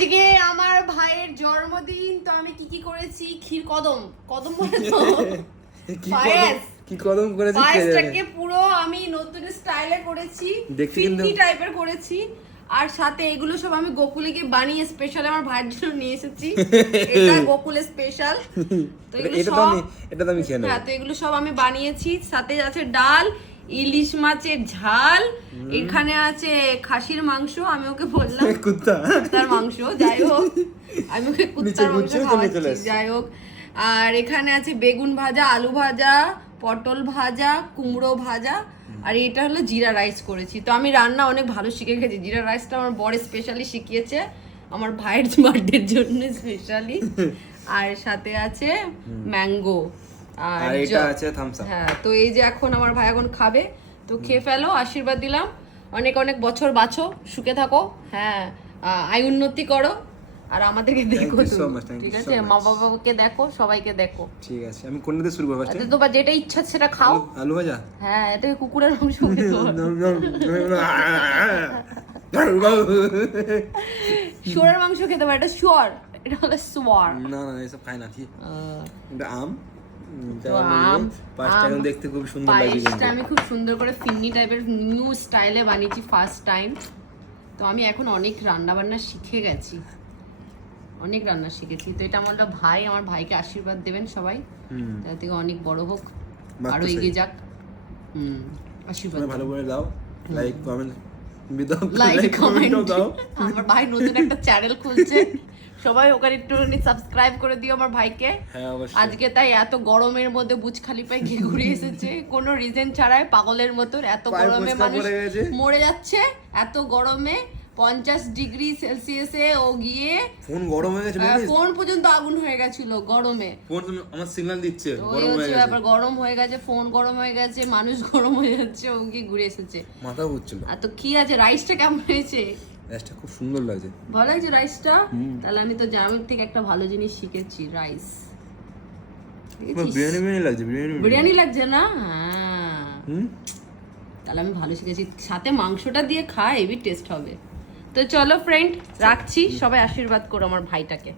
আজকে আমার ভাইয়ের জন্মদিন, তো আমি কি করেছি? ক্ষীর কদম বলে তো পায়েস, কি কদম করেছি পায়েসটাকে পুরো আমি নতুন স্টাইলে করেছি, ফিটনি টাইপের করেছি। আর সাথে এগুলো সব আমি গোকুলে গিয়ে বানিয়ে স্পেশাল আমার ভাইয়ের জন্য নিয়ে এসেছি। এটা গোকুলে স্পেশাল। তো এগুলো সব এটা তো আমি খেয়ে নেব। হ্যাঁ, তো এগুলো সব আমি বানিয়েছি। সাথে আছে ডাল, ইলিশ মাছের ঝাল, এখানে আছে খাসির মাংস। আমি ওকে বললাম কুত্তার মাংস, যাই হোক আমি ওকে কুত্তার মাংস খাওয়াচ্ছি, যাই হোক। আর এখানে আছে বেগুন ভাজা, আলু ভাজা, পটল ভাজা, কুমড়ো ভাজা। আর এটা হলো জিরা রাইস করেছি। তো আমি রান্না অনেক ভালো শিখে গেছি। জিরা রাইসটা আমার বড় স্পেশালি শিখিয়েছে আমার ভাইয়ের বার্থডের জন্য স্পেশালি। আর সাথে আছে ম্যাঙ্গো, আর এটা আছে থামস আপ। হ্যাঁ, তো এই যে এখন আমার ভাই এখন খাবে, তো খেয়ে ফেলো, আশীর্বাদ দিলাম। অনেক অনেক বছর বাঁচো, সুখে থাকো, হ্যাঁ, আয় উন্নতি করো, আর আমাদেরকে দেখো, ঠিক আছে? মা বাবাকে দেখো, সবাইকে দেখো, ঠিক আছে? আমি কোন দিয়ে শুরু করব? ফার্স্টে তো যেটা ইচ্ছা সেটা খাও। আলু ভাজা, হ্যাঁ, এটা কুকুরের মাংস খেতে হবে। শুয়োরের মাংস খেতে হবে, এটা শুয়োর, এটা হলো সোয়ার। না না, এসব খাই না, ঠিক? এটা আম, পাঁচটা দেখতে খুব সুন্দর লাগে। পাঁচটা আমি খুব সুন্দর করে ফিন্নি টাইপের নিউ স্টাইলে বানিয়েছি ফার্স্ট টাইম। তো আমি এখন অনেক রান্না বান্না শিখে গেছি, অনেক রান্না শিখেছি। তো এটা আমার ভাই, আমার ভাইকে আশীর্বাদ দেবেন সবাই, তার থেকে অনেক বড় হোক, আরো এগিয়ে যাক। আশীর্বাদ ভালো করে দাও, লাইক কমেন্ট দাও। আমার ভাই নতুন একটা চ্যানেল খুলছে, সবাই ওখানে একটু সাবস্ক্রাইব করে দিও আমার ভাইকে। আজকে তাই এত গরমের মধ্যে বুর্জ খলিফায় গিয়ে ঘুরে এসেছে, কোনো রিজন ছাড়াই, পাগলের মতন। এত গরমে মানুষ মরে যাচ্ছে, এত গরমে 50 ডিগ্রি সেলসিয়াসে ও গিয়ে ফোন গরম হয়ে গেছিল, ফোন পর্যন্ত আগুন হয়ে গেছিল গরমে। ফোন আমার সিগন্যাল দিচ্ছে গরম হয়ে গেছে, আবার গরম হয়ে গেছে, ফোন গরম হয়ে গেছে, মানুষ গরম হয়ে যাচ্ছে, ও গিয়ে ঘুরে এসেছে, মাথা ঘুরছিল। আর তো কি আছে, রাইসটা কেমন হয়েছে? রাইসটা খুব সুন্দর লাগছে, ভালো লাগছে রাইসটা। তাহলে আমি তো জামাইয়ের থেকে একটা ভালো জিনিস শিখেছি, রাইস। বিরিয়ানি লাগছে, বিরিয়ানি লাগছে না? হ্যাঁ, তাহলে আমি ভালো শিখেছি। সাথে মাংসটা দিয়ে খাই, হেভি টেস্ট হবে। তো চলো ফ্রেন্ড, রাখছি, সবাই আশীর্বাদ করো আমার ভাইটাকে।